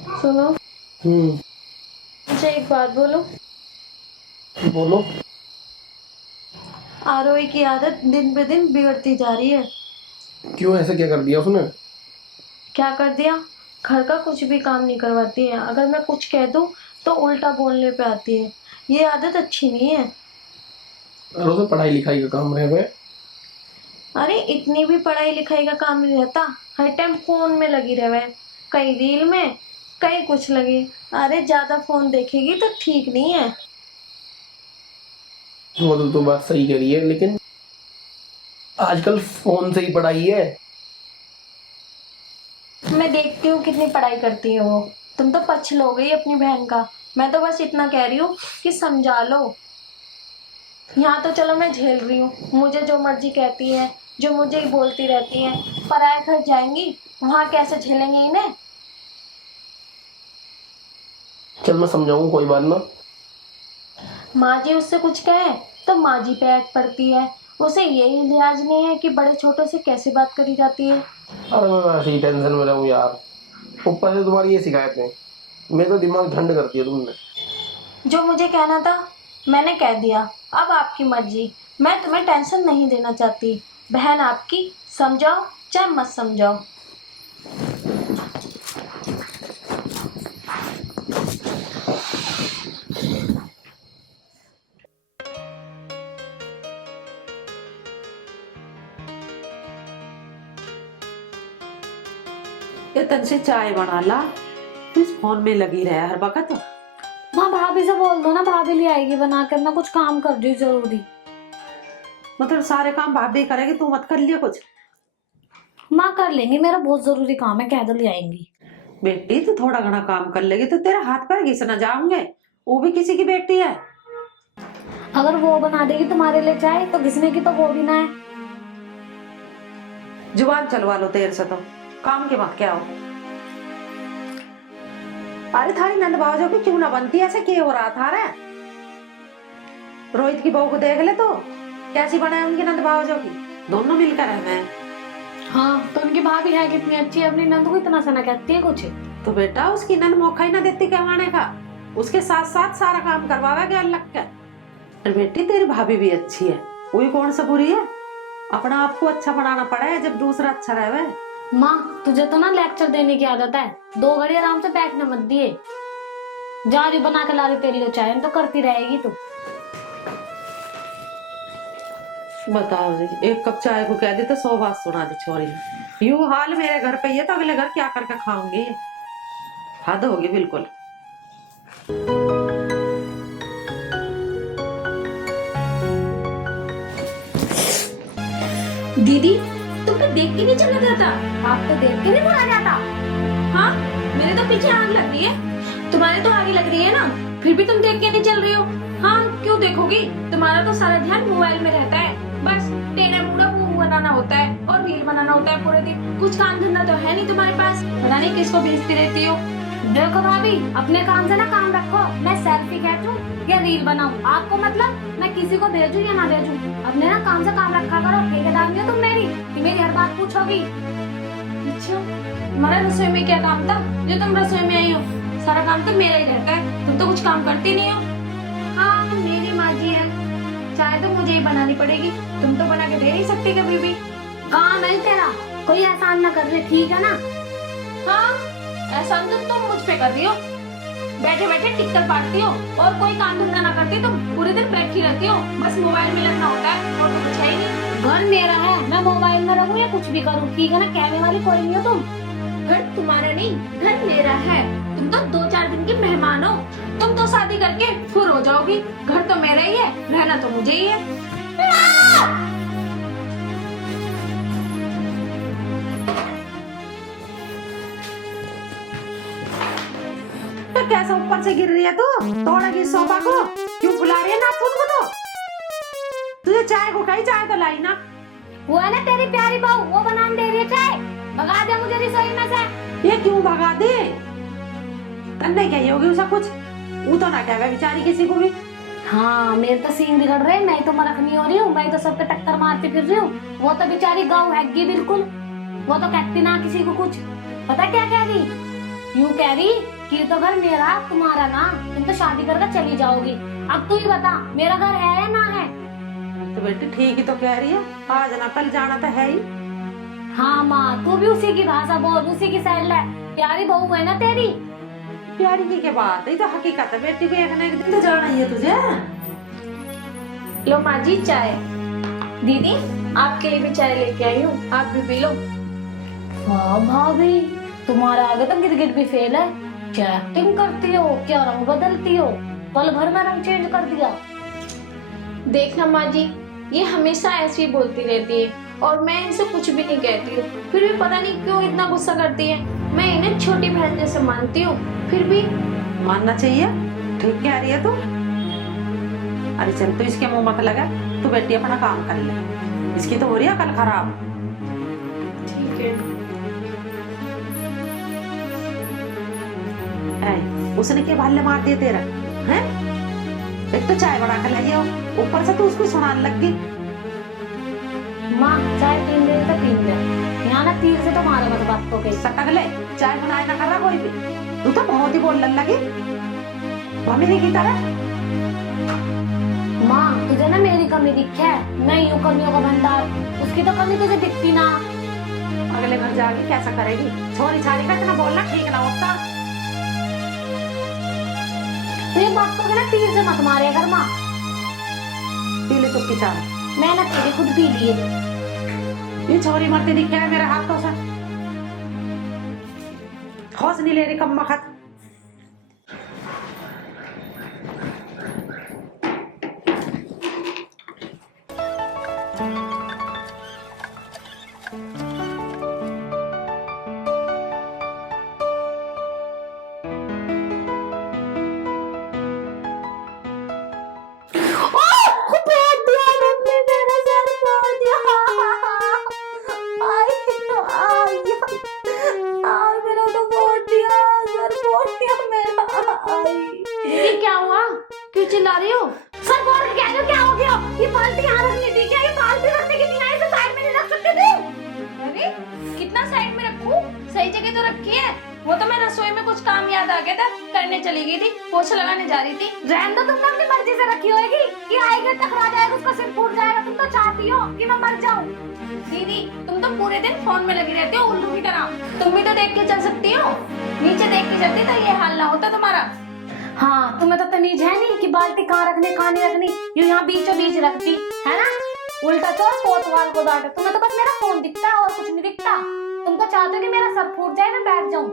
सुनो, हम्म। मुझे एक बात बोलो। बोलो। आरोही की आदत दिन पे दिन बिगड़ती जा रही है। क्यों, ऐसा क्या कर दिया उसने? क्या कर दिया? घर का कुछ भी काम नहीं करवाती है। अगर मैं कुछ कह दूं तो उल्टा बोलने पे आती है। ये आदत अच्छी नहीं है। और उसे पढ़ाई लिखाई का काम रहे हुए। अरे इतनी भी पढ़ाई लिखाई का काम नहीं रहता। हर टाइम फोन में लगी रहे, कहीं रील में, कहीं कुछ लगी। अरे ज्यादा फोन देखेगी तो ठीक नहीं है। वो तो बात सही कह रही है, लेकिन आजकल फोन से ही पढ़ाई है। मैं देखती हूँ कितनी पढ़ाई करती है वो। तुम तो पछलोगे ही अपनी बहन का। मैं तो बस इतना कह रही हूँ कि समझा लो। यहाँ तो चलो मैं झेल रही हूँ, मुझे जो मर्जी कहती है, जो मुझे ही बोलती रहती है। पराया घर जाएंगी, वहां कैसे झेलेंगे इन्हें? चल मैं समझाऊं, कोई बात ना। माँ जी उससे कुछ कहे तो माँ जी पे ऐट पड़ती है। उसे यही लिहाज नहीं है कि बड़े छोटे से कैसे बात करी जाती है। अरे मैं वैसे ही टेंशन में रहूं यार। ऊपर से तुम्हारी ये शिकायतें, मेरा तो दिमाग ठंड कर दिया तुमने। जो मुझे कहना था मैंने कह दिया। अब आपकी मर्जी। मैं तुम्हें टेंशन नहीं देना चाहती। बहन आपकी, समझाओ चाहे मत समझाओ। ये तन से चाय बना ला। तू इस फोन में लगी रहे हर वक्त। माँ भाभी से बोल दो ना, भाभी ले आएगी बना कर। मैं कुछ काम कर रही हूँ जरूरी। मतलब सारे काम भाभी करेगी, तू मत कर लिया कुछ? माँ कर लेंगी, मेरा बहुत जरूरी काम है, कह दो ले आएंगी। बेटी तू थोड़ा घना काम कर लेगी तो तेरे हाथ पैर घिसना जाओगे। वो भी किसी की बेटी है। अगर वो बना देगी तुम्हारे लिए चाय तो घिसने की तो वो भी ना है। जुबान चलवा लो तेरे से तो। काम के मत क्या हो। अरे थारी नंद भावजो की क्यों ना बनती, ऐसे क्या हो रहा था रे? रोहित की बहू को देख ले तो कैसी बनाए उनकी नंद भावजो की। दोनों मिलकर है मैं। हाँ तो उनकी भाभी है कितनी अच्छी है, अपनी नंद को इतना सा ना कहती है कुछ। तो बेटा उसकी नंद मौका ही ना देती कहवाने का। उसके साथ साथ सारा काम करवावेगा अलग का। अरे बेटी तेरी भाभी भी अच्छी है, वही कौन सा बुरी है। अपना आपको अच्छा बनाना पड़ा है जब दूसरा अच्छा रहे। माँ तुझे तो ना लेक्चर देने की आदत है। 2 घड़ी आराम से बैठने मत दिए। जा रही बना के ला रही तेरे लिए चाय, तो करती रहेगी तू। बताओ जी, एक कप चाय को कह दी तो 100 बात सुना दी छोरी। यूं हाल मेरे घर पे ये तो अगले घर क्या करके खाऊंगी। हद होगी बिल्कुल। दीदी, तुम्हें देख के नहीं चला जाता? आप तो देख के नहीं बोला जाता। हाँ, मेरे तो पीछे आग लग रही है। तुम्हारे तो आगे लग रही है ना, फिर भी तुम देख के नहीं चल रही हो। हाँ, क्यों देखोगी? तुम्हारा तो सारा ध्यान मोबाइल में रहता है। बस टेढ़ा मुड़ा मुंह बनाना होता है और रील बनाना होता है पूरे दिन। कुछ काम धंधा तो है नहीं तुम्हारे पास। पता नहीं किसको भेजती रहती हो। देखो भाभी, अपने काम से ना काम रखो। मैं सेल्फी खींचूं या रील बनाऊं, आपको मतलब मैं किसी को भेजूं या ना भेजूं। अपने ना काम से काम रखा करो। ठेकेदार नहीं हो तुम मेरी कि मेरी हर बात पूछोगी। अच्छा, तुम्हारा रसोई में क्या काम था जो तुम रसोई में आई हो? सारा काम तो मेरा ही रहता है, तुम तो कुछ काम करती नहीं हो। हाँ, मेरी माँ जी है, चाय तो मुझे ही बनानी पड़ेगी। तुम तो बना के दे नहीं सकती कभी भी। काम है तेरा, कोई एहसान ना कर रहे, ठीक है ना? हाँ, एहसान तो तुम मुझ पे कर रही हो। बैठे बैठे टिकटॉक पाटती हो और कोई काम धंधा ना करती। तुम पूरे दिन बैठी रहती हो, बस मोबाइल में लगना होता है और तो कुछ है ही नहीं। घर मेरा है, मैं मोबाइल में रहूं या कुछ भी करूं, ठीक है ना? कहने वाली कोई नहीं हो तुम। घर तुम्हारा नहीं, घर मेरा है। तुम तो 2-4 दिन की मेहमान हो। तुम तो शादी करके फुर हो जाओगी। घर तो मेरा ही है, रहना तो मुझे ही है। तो कैसे ऊपर से गिर रही है तू? तोड़ेगी सोफा को? क्यों बुला रही है नाथुन को? तो तुझे चाय को कही, चाय तो लाई ना। वो है ना तेरी प्यारी बहू, वो बनाने दे रही है चाय। भगा दे मुझे रसोई में से। ये क्यों भगा दे? तन्ने कही होगी उसे कुछ। वो तो ना कहे बेचारी किसी को भी। हाँ मेरे तो सीन बिगड़ रहे, मैं तो मरक नहीं हो रही हूँ, मैं तो सब पे टक्कर मारती फिर रही हूँ। वो तो बेचारी गाँव हैगी बिल्कुल। वो तो कहती ना किसी को कुछ। पता क्या कह रही? यूं कह रही कि ये तो घर मेरा तुम्हारा ना, तुम तो शादी करके चली जाओगी। अब तू ही बता मेरा घर है या ना है? तो बेटी ठीक ही तो कह रही है, आज ना कल जाना तो है ही। हाँ माँ, तू भी उसी की भाषा बोल, उसी की शैली है। प्यारी बहू है ना तेरी। प्यारी की क्या बात है, ये तो हकीकत है बेटी को एक ना एक दिन तो जाना ही है तुझे। लो माँ जी चाय। दीदी आपके लिए भी चाय लेके आई हूँ, आप भी पी लो। वाह भाभी, तुम्हारा आगे तो गिरगिट भी फेल है। क्या एक्टिंग करती हो, क्या रंग बदलती हो, पल भर में रंग चेंज कर दिया। देखना माँ जी, ये हमेशा ऐसी ही बोलती रहती है और मैं इनसे कुछ भी नहीं कहती हूँ, फिर भी पता नहीं क्यों इतना गुस्सा करती है। मैं इन्हें छोटी बहन जैसे मानती हूँ, फिर भी मानना चाहिए, ठीक कह रही है तू। अरे चल तो इसके मुंह मत लगा, तू बेटी अपना काम कर ले, इसकी तो हो रही है कल खराब। ठीक है। उसने क्या भाले मार दिए तेरा हैं? एक तो चाय बना कर लाइए, ऊपर से तू उसको सुनाने लग गई। माँ चाय पीन दे तो पीन दे, यहाँ ना तीर से तो मारे मत बात को। कैसा सटक ले, चाय बनाए ना कर रहा कोई भी, तू तो बहुत ही बोलने लगी मम्मी की तरह। माँ तुझे ना मेरी कमी दिखे है, मैं यूं कमियों का भंडार, उसकी तो कमी तुझे दिखती ना। अगले घर जाके कैसा करेगी, छोरी छारी का इतना बोलना ठीक ना होता। तो ये बात को ना तीर से मत मारे कर माँ। पी ले चुपकी चाय, मैं ना तेरी खुद पी लिए। ये छोरी मरती दिखे है मेरे हाथों से, होश नहीं ले रही कम मखत। दीदी क्या हुआ, क्यों चिल्ला रही हो? सर बोल के कह रही हो, क्या हो गया? ये बाल्टी यहाँ रखनी थी क्या? ये बाल्टी रखने की किनारे से साइड में नहीं रख सकते थे? अरे कितना साइड में रखूं, सही जगह तो रखी है। वो तो मैं रसोई में कुछ काम याद आ गया था, करने चली गई थी, पोछा लगाने जा रही थी। रहने दो, तुमने अपनी मर्जी से रखी होगी कि आएगा टकरा जाएगा, उसका सिर फूट जाएगा। तुम तो चाहती हो कि मैं मर जाऊं। दीदी तुम तो पूरे दिन फोन में लगी रहती हो उल्लू की तरह, तुम भी तो देख के चल सकती हो। नीचे देख के चलती तो ये हाल ना होता तुम्हारा। हाँ तुम्हें तो तमीज है नहीं कि बाल्टी कहाँ रखनी कहाँ नहीं रखनी, यूं यहाँ बीचों बीच रखती है ना। उल्टा चोर कोतवाल को डांटे। तुम्हें तो बस मेरा फोन दिखता है और कुछ नहीं दिखता। तुम तो चाहते हो कि मेरा सर फूट जाए, मैं बैठ जाऊं।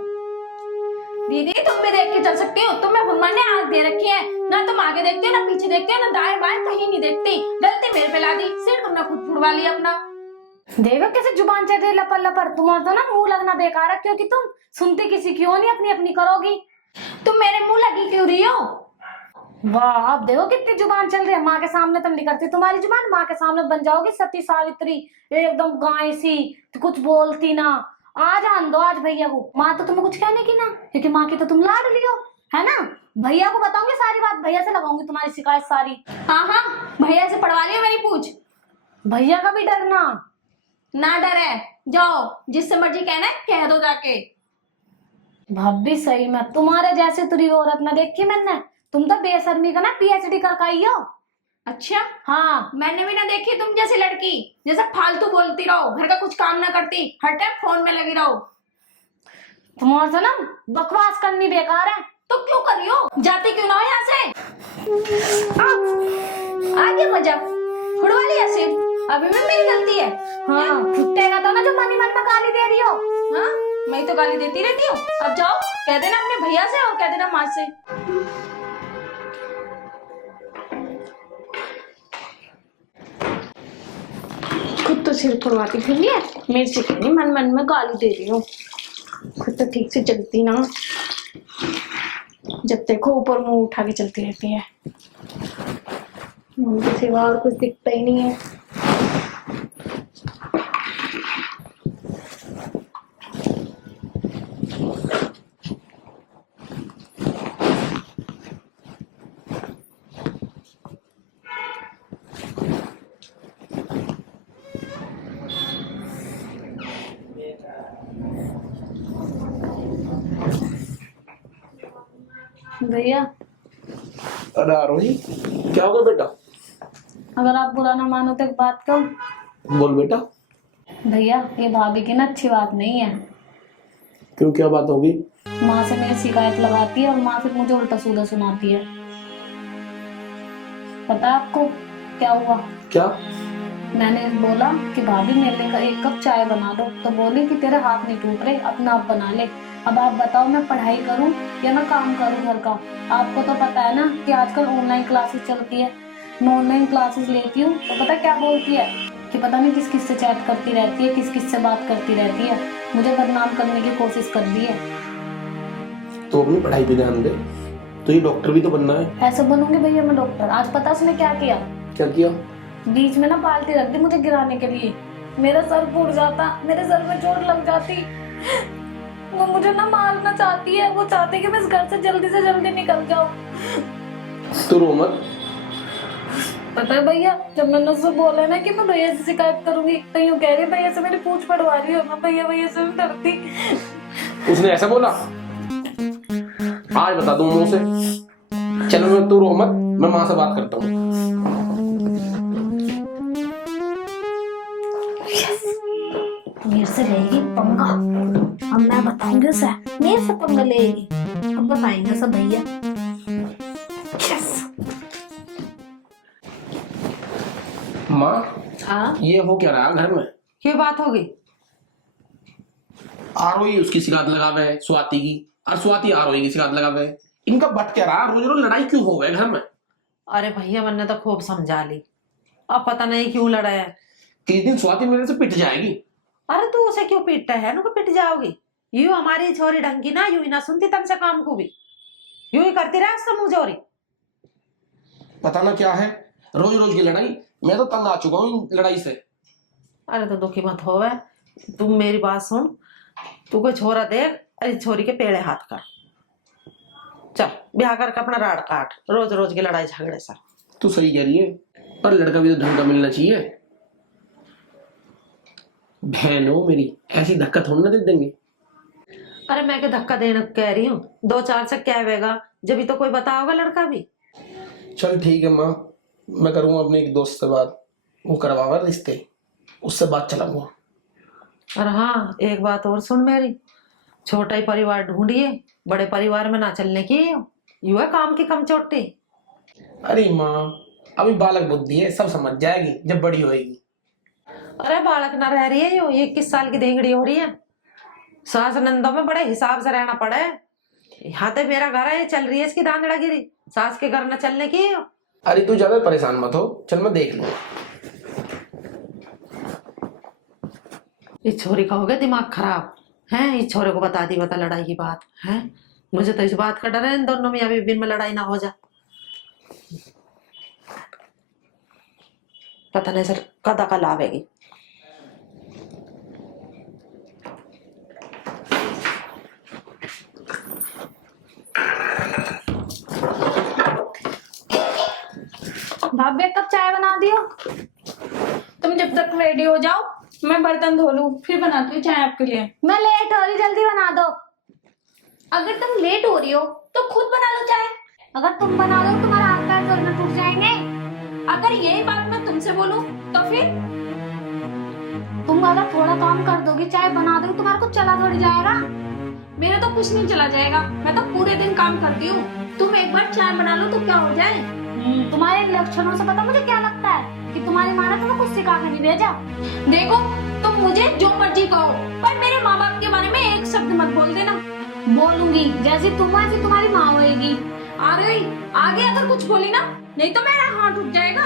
दीदी तुम भी देख के चल सकती हो, तुम्हें भगवान ने आंख दे रखी है, ना तुम आगे देखती हो ना पीछे देखती हो, ना दाएं बाएं कहीं नहीं देखती। गलती मेरे पे ला दी, सिर तुमने खुद फुड़वा लिया अपना। देखो कैसे जुबान चढ़ रही लपर लपर। तुम्हारा तो ना मुंह लगना बेकार है, क्योंकि तुम सुनती किसी की हो नहीं, अपनी अपनी करोगी। तुम मेरे मुंह लगी क्यों रही हो? वाह अब देखो कितनी जुबान चल रही है। माँ के सामने तुम नहीं करती तुम्हारी जुबान, माँ के सामने बन जाओगी सती सावित्री, एकदम गाय सी, तो कुछ बोलती ना। आज आन दो आज भैया को, माँ तो तुम्हें कुछ कहने की ना, क्योंकि माँ की तो तुम लाड लियो है ना। भैया को बताऊंगी सारी बात, भैया से लगाऊंगी तुम्हारी शिकायत सारी। हाँ भैया से पढ़वा लियो मेरी पूछ। भैया का भी डरना ना डर है, जाओ जिससे मर्जी कहना है कह दो जाके। भाभी सही में तुम्हारे जैसे तुरी औरत ना देखी मैंने। तुम तो बेशर्मी का ना पीएचडी कर आई हो। अच्छा हाँ मैंने भी ना देखी तुम जैसी लड़की, जैसे फालतू बोलती रहो, घर का कुछ काम ना करती, हर टाइम फोन में लगी रहो। तुम्हारे से ना बकवास करनी बेकार है। तो क्यों कर रही हो, जाती क्यों ना हो यहाँ से? आगे मजाक फुड़वा लिया सिर्फ, अभी में मेरी गलती है। हाँ फुटेगा तो ना जो मनी मन में गाली दे रही हो। हाँ मैं तो गाली देती रहती हूँ। अब जाओ कह देना अपने भैया से और कह देना माँ से। खुद तो सिर फुड़वाती फिर है, मेरे से कहनी मन मन में गाली दे रही हूँ। खुद तो ठीक से चलती ना, जब देखो ऊपर मुंह उठा के चलती रहती है। उनके सिवा और कुछ दिखता ही नहीं है। भैया अरे आरोही, क्या हो गया बेटा? अगर आप बुरा ना मानो तो एक बात कहूँ। बोल बेटा। भैया ये भाभी की ना अच्छी बात नहीं है। क्यों, क्या बात होगी? माँ से मेरी शिकायत लगाती है और माँ फिर मुझे उल्टा सीधा सुनाती है। पता है आपको क्या हुआ? क्या? मैंने बोला कि भाभी मेरे लिए एक कप चाय बना दो, तो बोली कि तेरे हाथ नहीं टूट रहे, अपना आप बना ले। अब आप बताओ मैं पढ़ाई करूं या मैं काम करूं घर का? आपको तो पता है ना कि आजकल ऑनलाइन क्लासेस चलती है। मैं ऑनलाइन क्लासेस लेती हूँ तो पता क्या बोलती है कि पता नहीं किस किस से चैट करती रहती है, किस किस से बात करती रहती है। मुझे बदनाम करने की कोशिश कर दी है। तो अपनी पढ़ाई पे ध्यान दे, तो ये डॉक्टर भी तो बनना है। ऐसे बनूंगी भैया मैं डॉक्टर? आज पता उसने क्या किया? क्या किया? बीच में ना बाल्टी रख दी मुझे गिराने के लिए। मेरा सर फूट जाता, मेरे सर में चोट लग जाती। वो मुझे ना मारना चाहती है, वो चाहती है कि मैं इस घर से जल्दी निकल जाऊं। तो रो मत। पता है भैया, जब मैंने उससे बोला ना कि मैं भैया से शिकायत करूंगी, तो यूं कह रही है भैया से मेरी पूछ पड़वा रही हो। मैं भैया से भी डरती। उसने ऐसा बोला? आज बता दूं मुंह से। चलो मैं, तू रो मत, मैं माँ से बात करता हूँ। मेरे से लेगी पंगा, अब मैं बताऊंगी उसे। मेरे से पंगा लेगी, अब बताएंगे सब भैया। माँ, हाँ, ये हो क्या रहा है घर में? क्या बात होगी? आरोही उसकी शिकायत लगावे है स्वाति की, और स्वाति आरोही की शिकायत लगावे है। इनका बट क्या रहा? रोज रोज लड़ाई क्यों हो गए घर में? अरे भैया मैंने तो खूब समझा ली, अब पता नहीं क्यों लड़ा है। किस दिन स्वाति मेरे से पिट जाएगी। अरे तू उसे क्यों पीटता है? नुको पिट जाओगी। यूं हमारी छोरी ढंग की ना, यूं ही ना सुनती तब से काम को भी, यूं ही करती रहे सब मुझोरी। पता ना क्या है, रोज रोज की लड़ाई। मैं तो तंग आ चुका हूँ इन लड़ाई से। अरे तो दुखी मत होवे, तुम मेरी बात सुन। तू कोई छोरा देख, अरे छोरी के पेड़े हाथ कर। चल ब्याह करके अपना राड काट, रोज रोज की लड़ाई झगड़े से। तू सही कह रही है, पर लड़का भी तो ढंग का मिलना चाहिए। बहन हो मेरी, ऐसी धक्का थोड़ी ना दे देंगे। अरे मैं क्या धक्का देने कह रही हूँ, 2-4 से क्या होगा, जब तो कोई बताओगा लड़का भी। चल ठीक है माँ, मैं करूँगा अपने एक दोस्त से बात, वो करवावा रिश्ते, उससे बात चलाऊंगा। और हाँ एक बात और सुन मेरी, छोटा ही परिवार ढूंढिए, बड़े परिवार में ना चलने की। यू है काम की कम चोटी। अरे माँ, अभी बालक बुद्धि है, सब समझ जाएगी जब बड़ी होएगी। अरे बालक ना रह रही है, यो 21 साल की धेंगड़ी हो रही है। सास नंदों में बड़े हिसाब से रहना पड़े। यहाँ तो मेरा घर है, चल रही है इसकी दांदड़ागिरी, सास के घर न चलने की। अरे तू ज्यादा परेशान मत हो, चल मैं देख लूँ। इस छोरी का हो गया दिमाग खराब है, इस छोरे को बता दी बता लड़ाई की बात है। मुझे तो इस बात का डर है इन दोनों में अभी दिन में लड़ाई ना हो जाए। पता नहीं सर कदा कल आवेगी। भाभी एक कप चाय बना दियो। तुम जब तक रेडी हो जाओ मैं बर्तन धो लूं, फिर बनाती हूँ चाय आपके लिए। मैं लेट हो रही, जल्दी बना दो। अगर तुम लेट हो रही हो तो खुद बना लो चाय। अगर तुम बना दो तुम्हारा हाथ पैर जोर में टूट जाएंगे। अगर यही बात मैं तुमसे बोलूं तो फिर? तुम अगर थोड़ा काम कर दोगी, चाय बना दोगी, तुम्हारा कुछ चला थोड़ी जाएगा। मेरा तो कुछ नहीं चला जाएगा, मैं तो पूरे दिन काम करती हूँ। तुम एक बार चाय बना लो तो क्या हो जाए। तुम्हारे लक्षणों से पता मुझे क्या लगता है कि तुम्हारी माँ ने तुम्हें कुछ सिखा कर नहीं भेजा। देखो तुम मुझे जो मर्जी कहो, पर मेरे माँ बाप के बारे में एक शब्द मत बोल देना। बोलूंगी, जैसी तुम हो ऐसी तुम्हारी माँ होएगी। आगे अगर कुछ बोली ना, नहीं तो मेरा हाथ उठ जाएगा।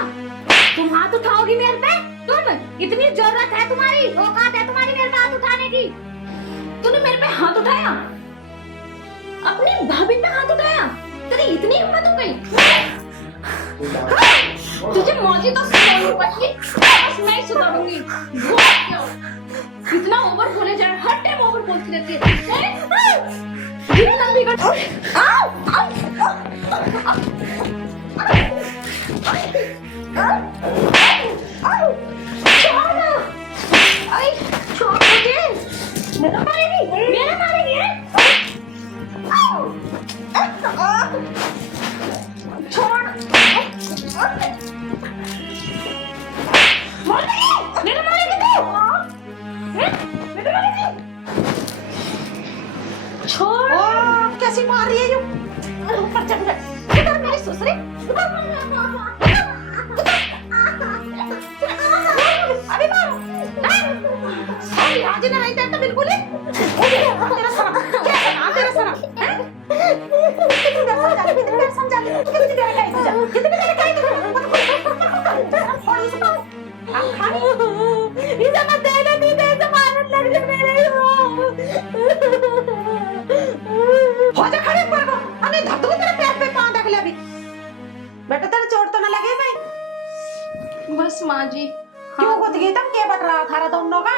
तुम हाथ उठाओगी मेरे पे? तुम इतनी जरूरत है तुम्हारी, औकात है तुम्हारी मेरे पे हाथ उठाने की? तूने मेरे पे हाथ उठाया, अपनी भाभी पे हाथ उठाया, तेरी इतनी हिम्मत हो गई? तुझे मौजी तो सुधारूंगी, बस मैं ही सुधारूंगी। इतना ओवर बोले जाए, हर टाइम ओवर बोलती रहती है। लंबी कर। छोड़ मुझे, मेरा मारेगी। मेरे मारेगी तू? हैं? मेरे मारेगी? छोड़। कैसी मार रही है ये? ऊपर चढ़ जा। इधर मेरी ससुरी। अभी मारो। अरे आज ना नहीं तो बिल्कुल ही। तेरा सर। क्या है? तेरा सर। कितनी देर समझा ली? कितनी देर कही तुझे? कितनी देर कही तुझे? थोड़ी सी बात। आप खानी? इसे मत देना तू दे जमानत लग जा मेरे हो जा खड़े ऊपर को। अरे धत्तू तेरे पैर पे पांव रख ले अभी। बेटा तेरे चोट तो ना लगे भाई? बस माँ जी। क्यों कूद गई तुम? क्या बट रहा था दोनों का?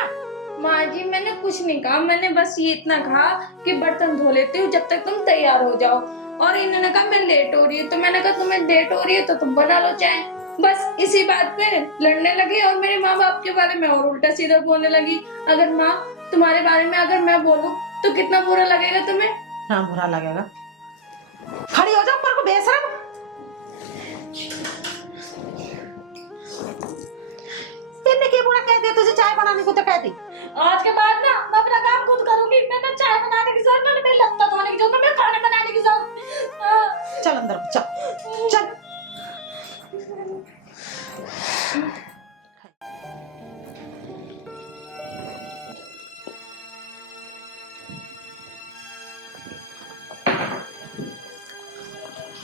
माँ जी मैंने कुछ नहीं कहा, मैंने बस ये इतना कहा कि बर्तन धो लेती हूँ जब तक तुम तैयार हो जाओ। और इन्होंने कहा मैं लेट हो रही हूँ, तो मैंने कहा तुम्हें लेट हो रही है तो तुम बना लो चाय। बस इसी बात पे लड़ने लगी और मेरे माँ बाप के बारे में और उल्टा सीधा बोलने लगी। अगर माँ तुम्हारे बारे में अगर मैं बोलूँ तो कितना बुरा लगेगा तुम्हें? हाँ बुरा लगेगा। खड़ी हो जा ऊपर को बेशरम। तेने क्या बुरा कह दिया? तुझे चाय बनाने को तो कहती। आज के बाद ना मैं अपना काम खुद करूंगी। मैं ना चाय बनाने की जरूरत नहीं, मेरी लत्ता धोने की जरूरत नहीं, मेरे खाना बनाने की जरूरत। चल अंदर चल चल।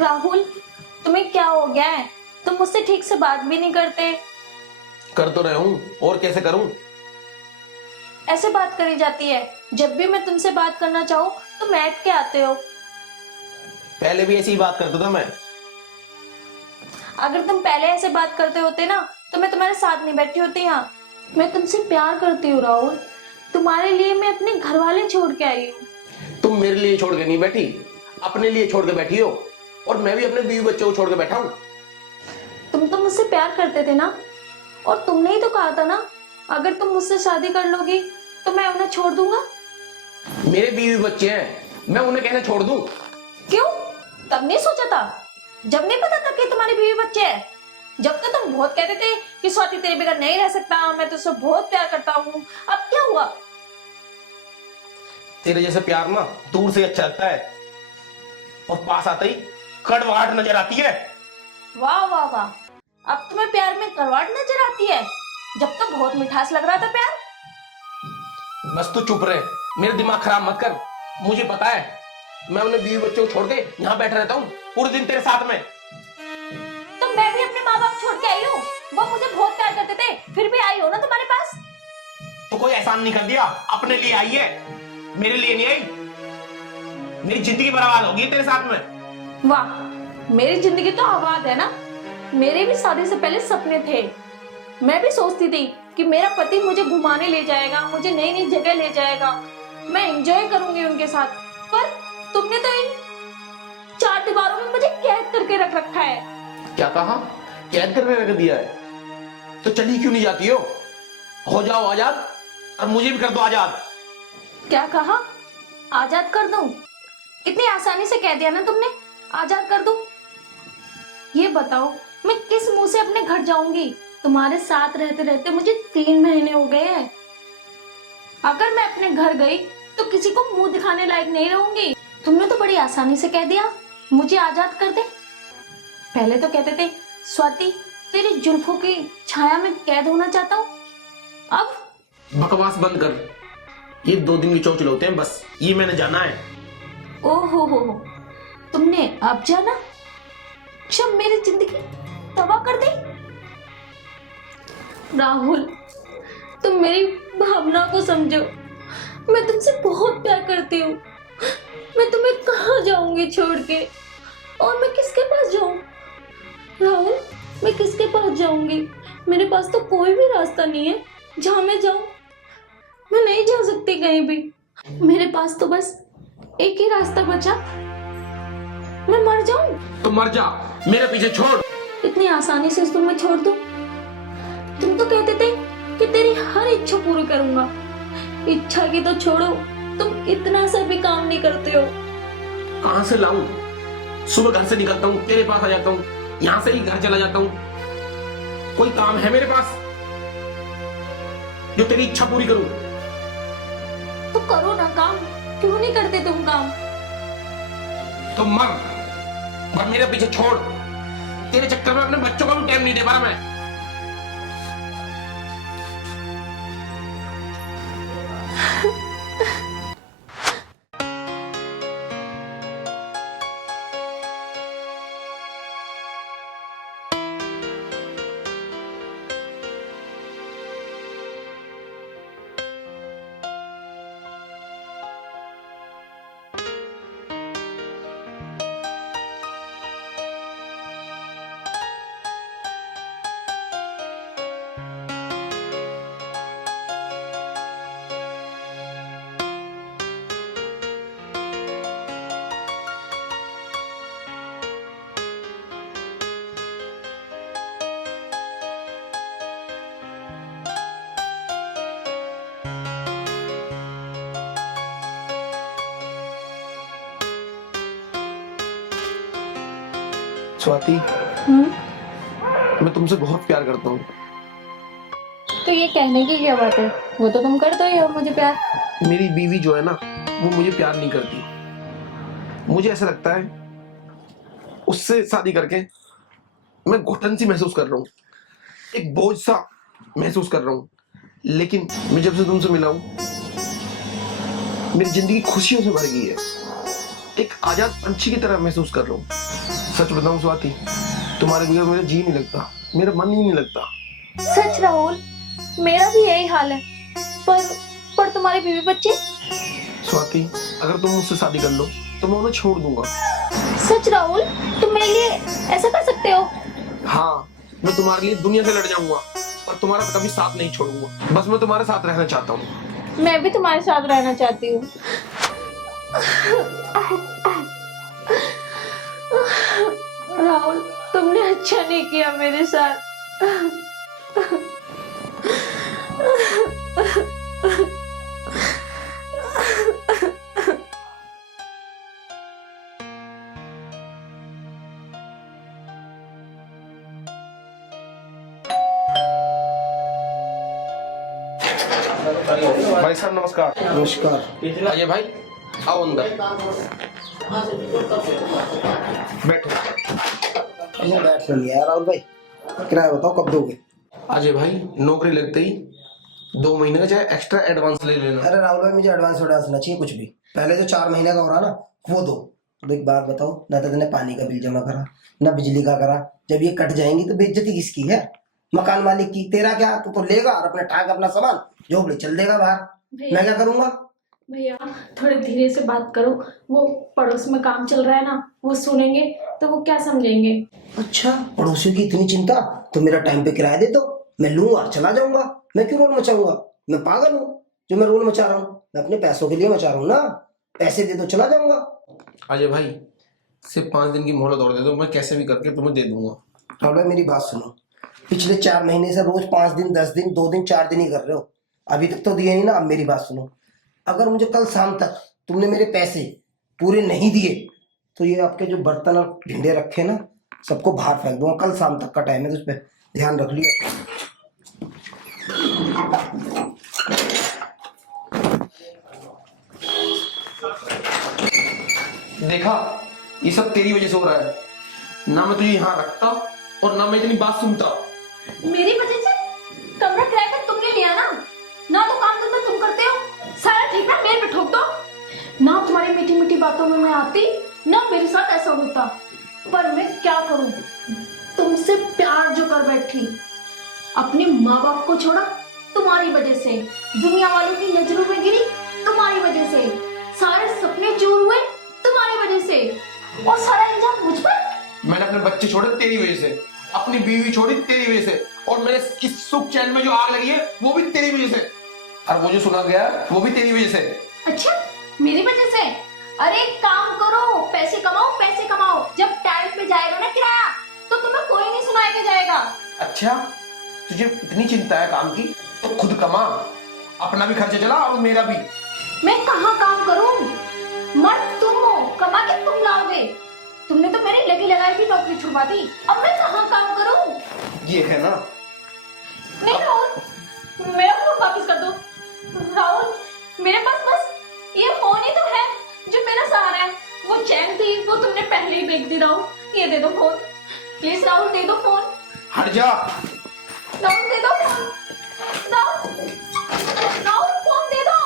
राहुल तुम्हें क्या हो गया है? तुम मुझसे ठीक से बात भी नहीं करते। कर तो रहा हूँ, और कैसे करूँ? ऐसे बात करी जाती है? जब भी मैं तुमसे बात करना चाहूँ तो मैट के आते हो। पहले भी ऐसी ही बात करता था मैं। अगर तुम पहले ऐसे बात करते होते ना तो मैं तुम्हारे साथ नहीं बैठी होती यहाँ। मैं तुमसे प्यार करती हूँ राहुल, तुम्हारे लिए मैं अपने घर वाले छोड़ के आई हूँ। तुम मेरे लिए छोड़ के नहीं बैठी, अपने लिए छोड़ के बैठी हो। और मैं भी अपने बीवी बच्चों को छोड़ के बैठा हूँ। तुम तो मुझसे प्यार करते थे ना, और तुमने ही तो कहा था ना अगर तुम मुझसे शादी कर लोगी तो मैं उन्हें छोड़ दूंगा। मेरे बीवी बच्चे हैं, मैं उन्हें कैसे छोड़ दूं? क्यों? तब नहीं सोचा था जब नहीं पता था कि तुम्हारे बीवी बच्चे हैं? जब तो तुम बहुत कहते थे कि स्वाति तेरे बगैर नहीं रह सकता, मैं तुझसे बहुत प्यार करता हूँ। अब क्या हुआ? तेरे जैसे प्यार ना दूर से अच्छा लगता है, और पास आते ही कड़वाहट नजर आती है। वाह वाह वाह, अब तुम्हें प्यार में करवाट नजर आती है? जब तो बहुत मिठास लग रहा था प्यार। बस तू चुप रहे, मेरा दिमाग खराब मत कर। मुझे पता है मैं उन्हें बीवी बच्चों को छोड़ के यहाँ बैठा रहता हूँ पूरे दिन तेरे साथ में। तो मैं भी अपने माँ बाप छोड़ के आई हूँ। वो मुझे बहुत प्यार करते थे, फिर भी आई हो ना तुम्हारे पास। तो कोई एहसान नहीं कर दिया, अपने लिए आई है, मेरे लिए नहीं आई। मेरी जिंदगी बर्बाद होगी तेरे साथ में। वाह, मेरी जिंदगी तो आबाद है ना। मेरे भी शादी से पहले सपने थे। मैं भी सोचती थी कि मेरा पति मुझे घुमाने ले जाएगा, मुझे नई नई जगह ले जाएगा, मैं एंजॉय करूंगी उनके साथ। पर तुमने तो इन चार दीवारों में मुझे कैद करके रख रखा है। क्या कहा? कैद करके रख दिया है? तो चली क्यों नहीं जाती हो जाओ आजाद, और मुझे भी कर दो आजाद। क्या कहा? आजाद कर दूं? इतनी आसानी से कह दिया ना तुमने, आजाद कर दूं? ये बताओ मैं किस मुंह से अपने घर जाऊंगी? तुम्हारे साथ रहते रहते मुझे 3 महीने हो गए हैं। अगर मैं अपने घर गई तो किसी को मुंह दिखाने लायक नहीं रहूंगी। तुमने तो बड़ी आसानी से कह दिया मुझे आजाद कर दे। पहले तो कहते थे स्वाति तेरी जुल्फों की छाया में कैद होना चाहता हूँ, अब बकवास बंद कर। ये 2 दिन की चौचल होते हैं बस, ये मैंने जाना है। ओहो हो, तुमने अब जाना? जब मेरी जिंदगी तबाह कर दी। राहुल तुम मेरी भावना को समझो, मैं तुमसे बहुत प्यार करती हूँ। मैं तुम्हें कहाँ जाऊंगी छोड़ के, और मैं किसके पास जाऊं? राहुल मैं किसके पास जाऊंगी? मेरे पास तो कोई भी रास्ता नहीं है जहाँ मैं जाऊं। मैं नहीं जा सकती कहीं भी। मेरे पास तो बस एक ही रास्ता बचा, मैं मर जाऊं। तो मर जा, मेरे पीछे छोड़। इतनी आसानी से तुम्हें छोड़ दूं? तुम तो कहते थे कि तेरी हर इच्छा पूरी करूंगा। इच्छा की तो छोड़ो, तुम इतना सा भी काम नहीं करते हो। कहां से लाऊं? सुबह घर से निकलता हूँ, तेरे पास आ जाता हूँ, यहां से ही घर चला जाता हूं। कोई काम है मेरे पास जो तेरी इच्छा पूरी करूं? तो करो ना काम, क्यों नहीं करते तुम काम? तो मर मेरे पीछे छोड़। तेरे चक्कर में अपने बच्चों को भी टाइम नहीं दे पा रहा मैं। स्वाति, मैं तुमसे बहुत प्यार करता हूँ। तो ये कहने की क्या बात है, वो तो तुम करते ही हो मुझे प्यार। मेरी बीवी जो है ना, वो मुझे प्यार नहीं करती। मुझे ऐसा लगता है उससे शादी करके मैं घुटन सी महसूस कर रहा हूँ, एक बोझ सा महसूस कर रहा हूँ। लेकिन मैं जब से तुमसे मिला हूँ, मेरी जिंदगी खुशियों से भर गई है। एक आजाद पंछी की तरह महसूस कर रहा हूँ। सच बताऊं स्वाति, तुम्हारे बगैर मेरा जी नहीं लगता, मेरा मन ही नहीं लगता। सच राहुल, मेरा भी यही हाल है। पर तुम्हारी बीवी बच्चे? स्वाति, अगर तुम मुझसे शादी कर लो तो मैं उन्हें छोड़ दूंगा। सच राहुल, तुम मेरे लिए ऐसा कर सकते हो? हाँ, मैं तुम्हारे लिए दुनिया से लड़ जाऊंगा, पर तुम्हारा कभी साथ नहीं छोड़ूंगा। बस मैं तुम्हारे साथ रहना चाहता हूँ। मैं भी तुम्हारे साथ रहना चाहती हूँ। राहुल, तुमने अच्छा नहीं किया मेरे साथ। भाई साहब नमस्कार। नमस्कार। आइए भाई, आओ अंदर बैठो। बैठ लिया राहुल भाई, किराया बताओ कब दोगे? अजय भाई, नौकरी लगते ही 2 महीने का चाहे एक्स्ट्रा एडवांस ले लेना। अरे राहुल भाई, मुझे एडवांस ना चाहिए कुछ भी। पहले जो 4 महीने का हो रहा ना वो दो। तो एक बात बताओ, ना तो तुमने पानी का बिल जमा करा, ना बिजली का करा। जब ये कट जाएंगी तो बेइज्जती किसकी है? मकान मालिक की। तेरा क्या, तू तो लेगा और अपने ठाक अपना सामान झोपड़ी चल देगा बाहर। मैं क्या करूंगा? भैया थोड़े धीरे से बात करो, वो पड़ोस में काम चल रहा है ना, वो सुनेंगे तो वो क्या समझेंगे। अच्छा, पड़ोसियों की इतनी चिंता तो मेरा टाइम पे किराया दे दो, मैं लूँ और चला जाऊंगा। मैं क्यों रोल मचाऊंगा? मैं पागल हूँ जो मैं रोल मचा रहा हूँ? मैं अपने पैसों के लिए मचा रहा हूँ ना। पैसे दे दो, चला जाऊंगा। अजय भाई, सिर्फ 5 दिन की मोहलत और दे दो, मैं कैसे भी करके तुम्हें दे दूंगा। राहुल भाई मेरी बात सुनो, पिछले 4 महीने से रोज 5 दिन 10 दिन 2 दिन 4 दिन ही कर रहे हो। अभी तक तो दिए नहीं ना। अब मेरी बात सुनो, अगर मुझे कल शाम तक तुमने मेरे पैसे पूरे नहीं दिए तो ये आपके जो बर्तन और भिंडे रखे ना, सबको बाहर फेंक दूंगा। कल शाम तक का टाइम है, तो उस पर ध्यान रख लिया। देखा, ये सब तेरी वजह से हो रहा है। ना मैं तुझे यहाँ रखता और ना मैं इतनी बात सुनता। मेरी वजह से? कमरा किराए पे तुमने लिया ना तो काम तुम करते हो, सारा ठेका मेरे पे ठोक दो ना। तुम्हारी मीठी मीठी बातों में मैं आती ना, मेरे साथ ऐसा होता। पर मैं क्या करूं, तुमसे प्यार जो कर बैठी, अपने माँ बाप को छोड़ा तुम्हारी वजह से, दुनिया वालों की नजरों में गिरी तुम्हारी वजह से, सारे सपने चूर हुए तुम्हारी वजह से, और सारा इल्जाम मुझ पर। मैंने अपने बच्चे छोड़े तेरी वजह से, अपनी बीवी छोड़ी तेरी वजह से, और मेरे इस सुख चैन में जो आग लगी है वो भी तेरी वजह से, और वो जो सुना गया वो भी तेरी वजह से। अच्छा, मेरी वजह से? अरे काम करो, पैसे कमाओ। जब टाइम पे जाएगा ना किराया तो तुम्हें कोई नहीं सुनाएगा जाएगा। अच्छा, तुझे इतनी चिंता है काम की तो खुद कमा, अपना भी खर्चा चला और मेरा भी। मैं कहाँ काम करूं? मर्द तुम हो, कमा के तुम लाओगे। तुमने तो मेरे लगे लगाई भी नौकरी छुड़वा दी। अब मैं कहाँ काम करूँ? ये है ना, नहीं राहुल, मेरा फोन वापस कर दो। राहुल, मेरे पास बस ये फोन ही तो है जो मेरा सहारा है। वो चैन थी वो तुमने पहले ही बेच दी। राहुल, ये दे दो फोन प्लीज। राहुल दे दो फोन। हट जा। राहुल दे दो फोन। राहुल, राहुल फोन दे दो।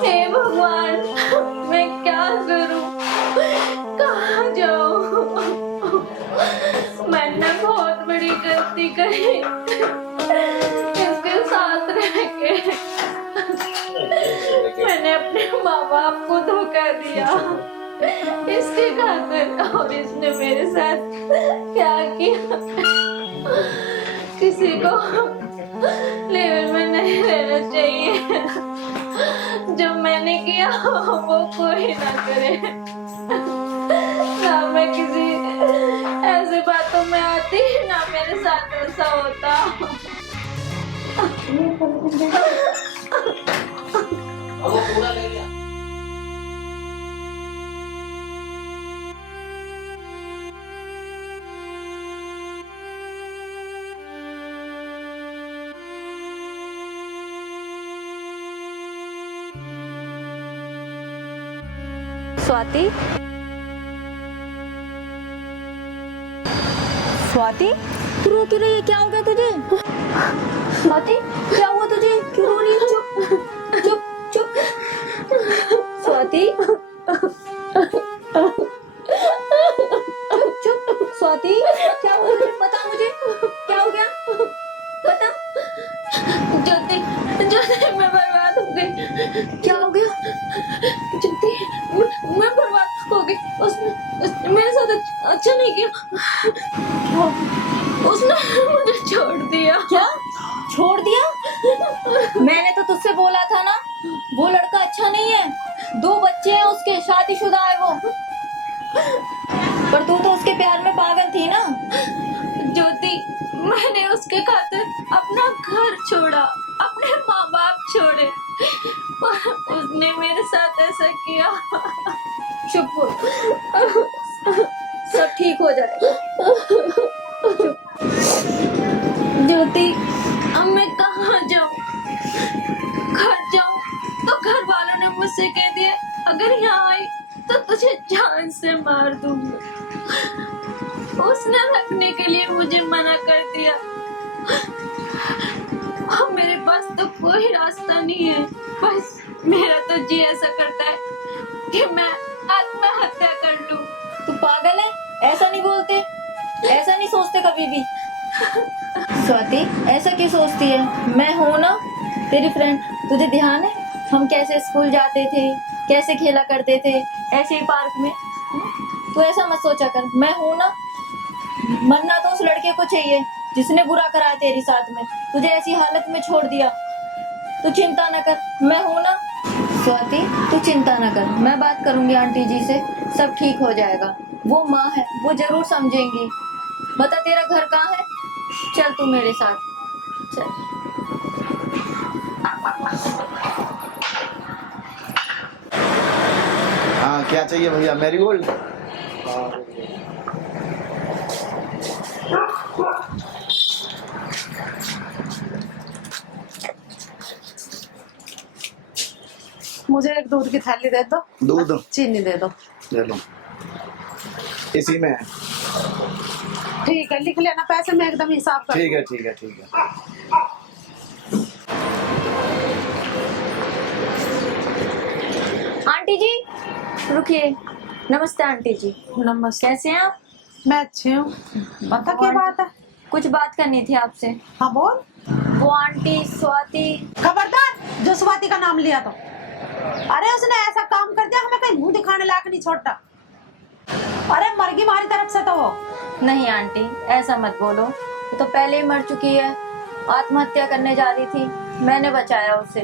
हे भगवान, मैं क्या करूं, कहाँ जाऊं? मैंने बहुत बड़ी गलती करी इसके साथ रह के। मैंने अपने माँ बाप को धोखा दिया इसके खातिर, और इसने मेरे साथ क्या किया। किसी को लेवल में नहीं रहना चाहिए। जो मैंने किया वो कोई ना करे। ना मैं किसी ऐसी बातों में आती, ना मेरे साथ ऐसा होता। वो पूरा ले लिया। स्वाति, स्वाति, तू रो क्यों रही है? क्या हो गया तुझे? स्वाति, क्या हुआ तुझे? क्यों रो रही है? चुप चुप चुप। स्वाति, चुप चुप। स्वाति, क्या हुआ तुझे? बता मुझे, क्या हो गया? बता। ज्योति, ज्योति मैं बर्बाद हो गई। क्या हो गया? ज्योति, मैं बर्बाद हो गई। उसने मेरे साथ अच्छा नहीं किया। उसने मुझे छोड़ दिया। क्या? छोड़ दिया? मैंने तो तुझसे बोला था ना, वो लड़का अच्छा नहीं है। 2 बच्चे हैं उसके, शादीशुदा है वो। पर तू तो उसके प्यार में पागल थी ना। ज्योति, मैंने उसके खातिर अपना घर छोड़ा, अपने माँ बाप छोड़े, पर उसने मेरे साथ ऐसा किया। चुप हो, सब ठीक हो जाएगा। ज्योति, अब मैं कहाँ जाऊँ? घर जाऊँ तो घर वालों ने मुझसे कह दिया अगर यहाँ आई तो तुझे जान से मार दूंगी। उसने रखने के लिए मुझे मना कर दिया। अब मेरे पास तो कोई रास्ता नहीं है। बस मेरा तो जी ऐसा करता है कि मैं आत्महत्या कर लूं। तू पागल है? ऐसा नहीं बोलते, ऐसा नहीं सोचते कभी भी। स्वाति, ऐसा क्यों सोचती है? मैं हूं ना तेरी फ्रेंड। तुझे ध्यान है हम कैसे स्कूल जाते थे, कैसे खेला करते थे ऐसे ही पार्क में। तू ऐसा मत सोचा कर, मैं हूं ना। मरना तो उस लड़के को चाहिए जिसने बुरा करा है तेरे साथ में, तुझे ऐसी हालत में छोड़ दिया। तू चिंता न कर, मैं हूं ना। स्वाति, तू चिंता न कर, मैं बात करूंगी आंटी जी से, सब ठीक हो जाएगा। वो माँ है, वो जरूर समझेंगी। बता तेरा घर कहाँ है? चल तू मेरे साथ चल। हाँ, क्या चाहिए भैया? मैरीगोल्ड? मुझे एक दूध की थैली दे दो, दूध चीनी दे दो। ले लो, इसी में है। ठीक है, लिख लेना पैसे, मैं एकदम हिसाब कर। ठीक है ठीक है ठीक है। आंटी जी रुकिए। नमस्ते आंटी जी। नमस्ते। कैसे हैं आप? मैं अच्छी हूँ। बता क्या बात है? कुछ बात करनी थी आपसे। हाँ बोल। वो आंटी स्वाति। खबरदार, जो स्वाति का नाम लिया तो। अरे उसने ऐसा काम कर दिया, हमें कहीं मुंह दिखाने लायक नहीं छोड़ता। अरे मर गई हमारी तरफ से तो वो। नहीं आंटी, ऐसा मत बोलो, वो तो पहले ही मर चुकी है। आत्महत्या करने जा रही थी, मैंने बचाया उसे।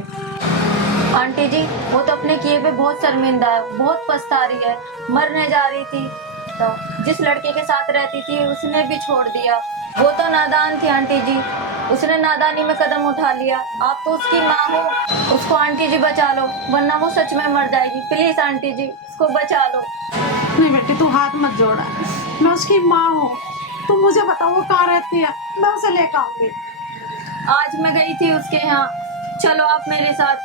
आंटी जी, वो तो अपने किए पे बहुत शर्मिंदा है, बहुत पछता रही है। मरने जा रही थी तो जिस लड़के के साथ रहती थी उसने भी छोड़ दिया। वो तो नादान थी आंटी जी, उसने नादानी में कदम उठा लिया। आप तो उसकी माँ हो, उसको आंटी जी बचा लो, वरना वो सच में मर जाएगी। प्लीज आंटी जी, उसको बचा लो। नहीं बेटी, तू हाथ मत जोड़ा, मैं उसकी माँ हूँ। तू मुझे बताओ वो कहाँ रहती है, मैं उसे लेकर आऊंगी। आज मैं गई थी उसके यहाँ, चलो आप मेरे साथ।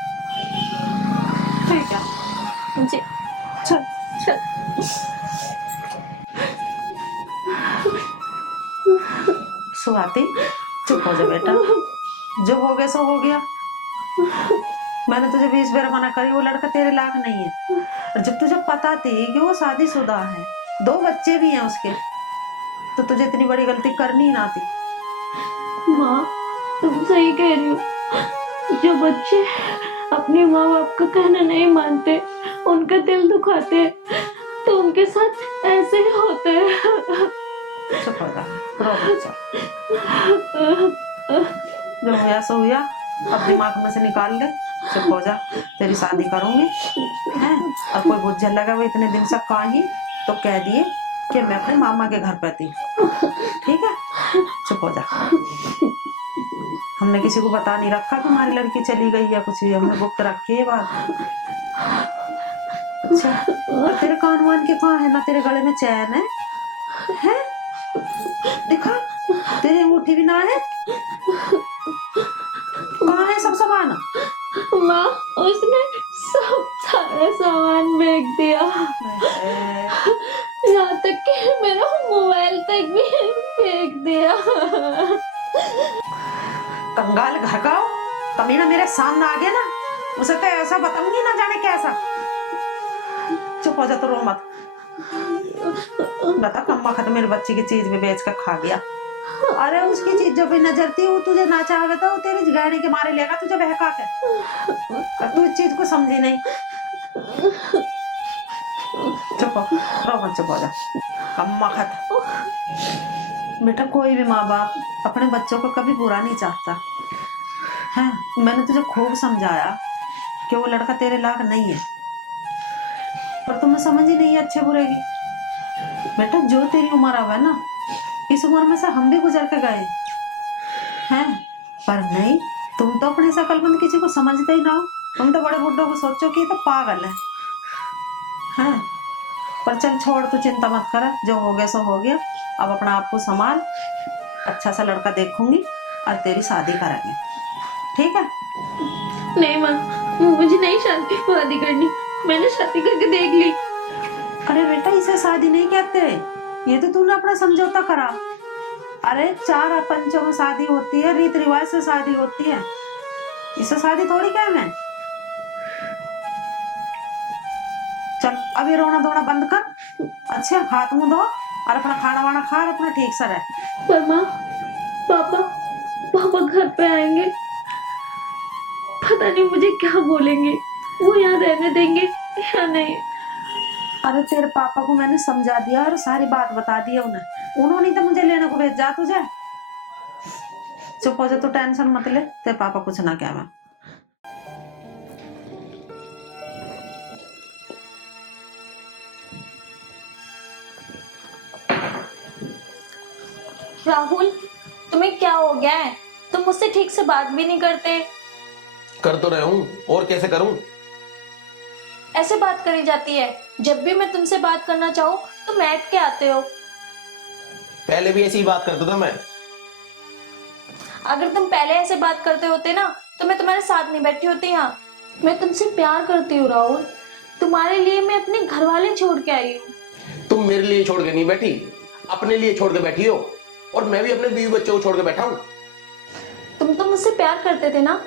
ठीक है, जी चल। चल। स्वाति, चुप हो जा बेटा, जो हो गया सो हो गया। मैंने तुझे 20 बार मना करी, वो लड़का तेरे लायक नहीं है। और जब तुझे पता थी कि वो शादीशुदा है, 2 बच्चे भी हैं उसके, तो तुझे इतनी बड़ी गलती करनी ही ना थी। माँ, तुम सही कह रही हो। जो बच्चे अपने माँ बाप का कहना नहीं मानते, उनका दिल दुखाते, तो उनके साथ ऐसे ही होते हैं। चुप हो जा, रो मत चल। जो हुआ सो हुआ, अब दिमाग में से निकाल ले। चुप हो जा, तेरी शादी करूंगी हैं? और कोई बुझे लगा वो इतने दिन से कहीं, तो कह दिए कि मैं अपने मामा के घर पर थी। ठीक है, चुप हो जा। हमने किसी को बता नहीं रखा कि हमारी लड़की चली गई या कुछ भी, हमने गुप्त रखी है बात। अच्छा, और तेरे कान वान के कहाँ है? ना तेरे गले में चैन है, हैं? दिखा, तेरी अंगूठी भी ना है। कहाँ है सब सामान? माँ, उसने सब सारा सामान फेंक दिया, यहाँ तक कि मेरा मोबाइल तक भी फेंक दिया। कंगाल घर का हो, कमीना मेरे सामने आ गया ना, उसे तो ऐसा बताऊंगी ना जाने कैसा। चुप हो जा, तो रो मत। बता, कम्मा खत्म मेरे बच्चे की चीज भी बेच कर खा गया। अरे उसकी चीज जो भी नजरती वो तुझे ना चाहे तो वो तेरी गाड़ी के मारे लेगा तुझे बहका के, और तू इस चीज को समझी नहीं। चुप हो, रो मत, चुप हो जा। कम्मा खत्म। बेटा, कोई भी माँ बाप अपने बच्चों को कभी बुरा नहीं चाहता है। मैंने तुझे खूब समझाया कि वो लड़का तेरे लायक नहीं है, पर तुम्हें समझ ही नहीं है अच्छे बुरे की। बेटा, जो तेरी उम्र अब है ना, इस उम्र में से हम भी गुजर के गए हैं, पर नहीं, तुम तो अपने शकलबंद किसी को समझते ही ना हो। तुम तो बड़े बुड्ढों को सोचो कि ये तो पागल है, हैं? पर चल छोड़, तू चिंता मत कर, जो हो गया सो हो गया। अब अपना आप को संभाल, अच्छा सा लड़का देखूंगी और तेरी शादी करेंगे, ठीक है? नहीं माँ, मुझे नहीं शादी करनी, मैंने शादी करके देख ली। अरे बेटा, इसे शादी नहीं कहते, ये तो तूने अपना समझौता करा। अरे 4 पंचों में शादी होती है, रीत रिवाज से शादी होती है, इसे शादी थोड़ी क्या है। चल, अभी रोना धोना बंद कर, अच्छे हाथ मुंह धो और अपना खाना वाना खा और अपना ठीक से रह। पर माँ, पापा घर पे आएंगे, पता नहीं मुझे क्या बोलेंगे, वो यहाँ रहने देंगे या नहीं। अरे तेरे पापा को मैंने समझा दिया और सारी बात बता दी है उन्हें, उन्होंने तो मुझे लेने को भेजा तुझे। चुप हो जा, तू टेंशन मत ले, तेरे पापा कुछ ना क्या। मैं राहुल, तुम्हें क्या हो गया है? तुम मुझसे ठीक से बात भी नहीं करते। कर तो रहा हूँ, और कैसे करूँ? ऐसे बात करी जाती है? जब भी मैं तुमसे बात करना चाहूँ तो मैट के आते हो। पहले भी ऐसी ही बात करता था मैं। अगर तुम पहले ऐसे बात करते होते ना, तो मैं तुम्हारे साथ नहीं बैठी होती यहाँ। मैं तुमसे प्यार करती हूँ राहुल, तुम्हारे लिए मैं अपने घर वाले छोड़ के आई हूँ। तुम मेरे लिए छोड़ के नहीं बैठी, अपने लिए छोड़ के बैठी हो, और मैं भी अपने बीवी बच्चों को छोड़ के बैठा हूँ। तुम तो मुझसे प्यार करते थे ना,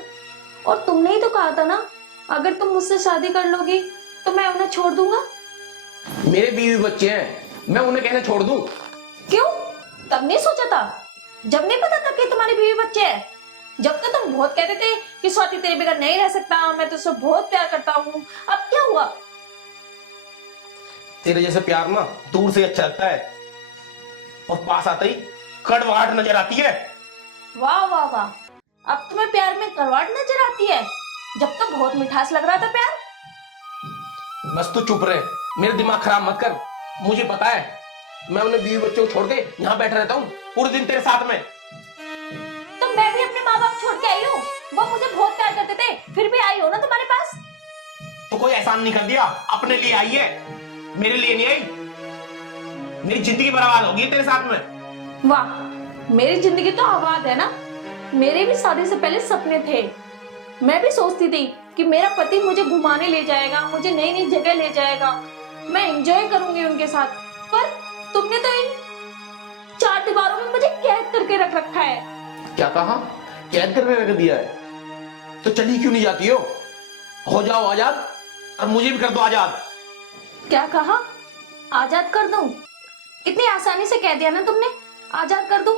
और तुमने ही तो कहा था ना, अगर तुम मुझसे शादी कर लोगी तो मैं उन्हें छोड़ दूंगा। मेरे बीवी बच्चे हैं, मैं उन्हें कैसे छोड़ दूं? क्यों? तब नहीं सोचा था, जब नहीं पता था कि तुम्हारे बीवी बच्चे हैं? जब तो तुम बहुत कहते थे कि स्वाति तेरे बगैर नहीं रह सकता, मैं तुझसे बहुत प्यार करता हूँ। अब क्या हुआ? तेरे जैसे प्यार ना दूर से अच्छा लगता है, और पास आते ही कड़वाहट नजर आती है। वाह वाह वाह, अब तुम्हें प्यार में कड़वाहट नजर आती है? जब तो बहुत मिठास लग रहा था प्यार। बस तू चुप रहे, मेरा दिमाग खराब मत कर। मुझे पता है मैं अपने बीवी बच्चों को छोड़ के यहाँ बैठा रहता हूँ पूरे दिन तेरे साथ में। तो मैं भी अपने माँ बाप छोड़ के आई हूँ, वो मुझे बहुत प्यार करते थे, फिर भी आई हो ना तुम्हारे पास। तो कोई एहसान नहीं कर दिया, अपने लिए आई है, मेरे लिए नहीं आई। मेरी जिंदगी बर्बाद होगी तेरे साथ में। वाह, मेरी जिंदगी तो आबाद है ना। मेरे भी शादी से पहले सपने थे। मैं भी सोचती थी कि मेरा पति मुझे घुमाने ले जाएगा, मुझे नई नई जगह ले जाएगा, मैं एंजॉय करूंगी उनके साथ। पर तुमने तो इन 4 दीवारों में मुझे कैद करके रख रखा है। क्या कहा? कैद करके रख दिया है? तो चली क्यों नहीं जाती हो जाओ आजाद और मुझे भी कर दो आजाद। क्या कहा? आजाद कर दूं? इतनी आसानी से कह दिया ना तुमने, आजाद कर दूं?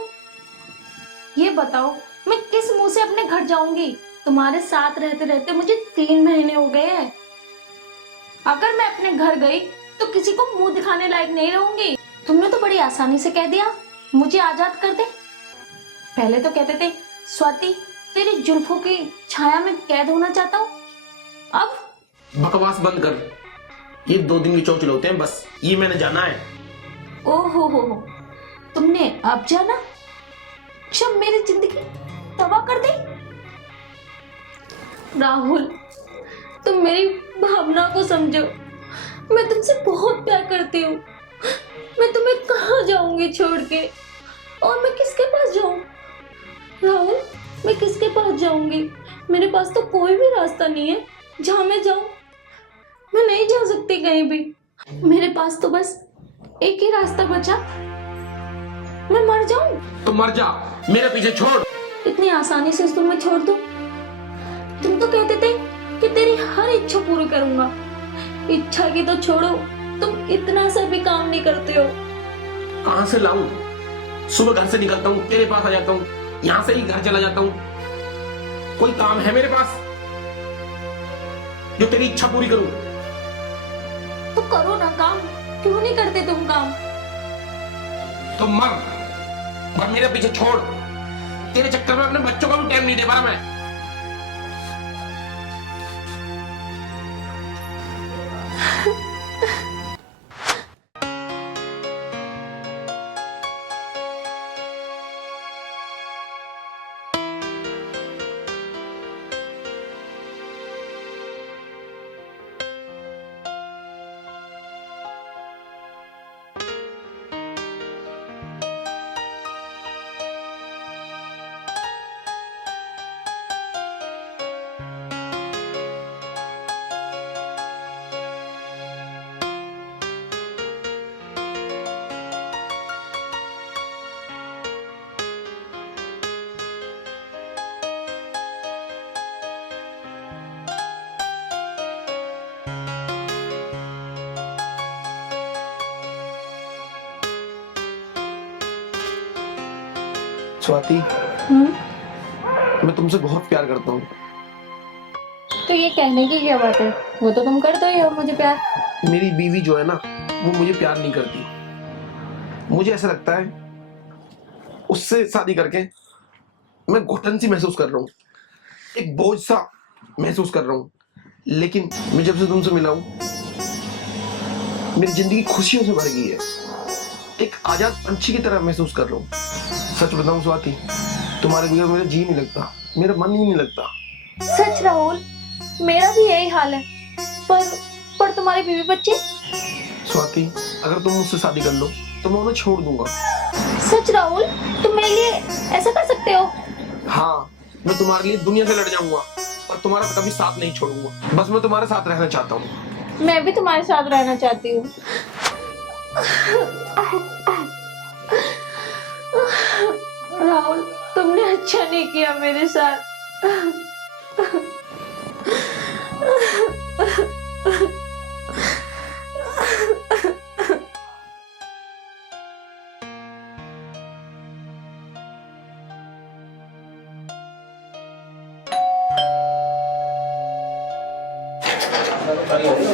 ये बताओ मैं किस मुंह से अपने घर जाऊंगी? तुम्हारे साथ रहते रहते मुझे 3 महीने हो गए हैं। अगर मैं अपने घर गई तो किसी को मुंह दिखाने लायक नहीं रहूंगी। तुमने तो बड़ी आसानी से कह दिया मुझे आजाद कर दे। पहले तो कहते थे स्वाति तेरी जुल्फों की छाया में कैद होना चाहता हूँ, अब बकवास बंद कर। ये 2 दिन के चौचले होते हैं बस, ये मैंने जाना है। ओहो हो, तुमने अब जाना? जब मेरी जिंदगी तबाह कर दी। राहुल, तुम मेरी भावना को समझो। मैं तुमसे बहुत प्यार करती हूँ। मैं तुम्हें कहाँ जाऊंगी छोड़ के, और मैं किसके पास जाऊं? राहुल, मैं किसके पास जाऊंगी? मेरे पास तो कोई भी रास्ता नहीं है जहाँ मैं जाऊं। मैं नहीं जा सकती कहीं भी। मेरे पास तो बस एक ही रास्ता बचा, मैं मर जाऊं। तो मर जा, मेरे पीछे छोड़। इतनी आसानी से तुम्हें छोड़ दूं? तुम तो कहते थे कि तेरी हर इच्छा पूरी करूंगा। इच्छा की तो छोड़ो, तुम इतना सा भी काम नहीं करते हो। कहां से लाऊं? सुबह घर से निकलता हूँ, तेरे पास आ जाता हूँ, यहाँ से ही घर चला जाता हूँ। कोई काम है मेरे पास जो तेरी इच्छा पूरी करूं? तो करो ना काम, क्यों नहीं करते तुम काम? तो मर मेरे पीछे छोड़। तेरे चक्कर में अपने बच्चों को भी टाइम नहीं दे पा रहा मैं। स्वाति, मैं तुमसे बहुत प्यार करता हूँ। तो ये कहने की क्या बात है? वो तो तुम करते ही हो मुझे प्यार। मेरी बीवी जो है ना, वो मुझे प्यार नहीं करती। मुझे ऐसा लगता है उससे शादी करके मैं घुटन सी महसूस कर रहा हूँ, एक बोझ सा महसूस कर रहा हूँ। लेकिन मैं जब से तुमसे मिला हूँ, मेरी जिंदगी खुशियों से भर गई है। एक आजाद पंछी की तरह महसूस कर रहा हूँ। सच बताऊं स्वाति, तुम्हारे बगैर मेरा जी नहीं लगता, मेरा मन ही नहीं लगता। सच राहुल, मेरा भी यही हाल है। पर तुम्हारे बीवी बच्चे? स्वाति, अगर तुम मुझसे शादी कर लो तो मैं उन्हें छोड़ दूंगा। सच राहुल, तुम मेरे लिए ऐसा कर सकते हो? हाँ, मैं तुम्हारे लिए दुनिया से लड़ जाऊंगा, पर तुम्हारा कभी साथ नहीं छोड़ूंगा। बस मैं तुम्हारे साथ रहना चाहता हूँ। मैं भी तुम्हारे साथ रहना चाहती हूँ। राहुल, तुमने अच्छा नहीं किया मेरे साथ।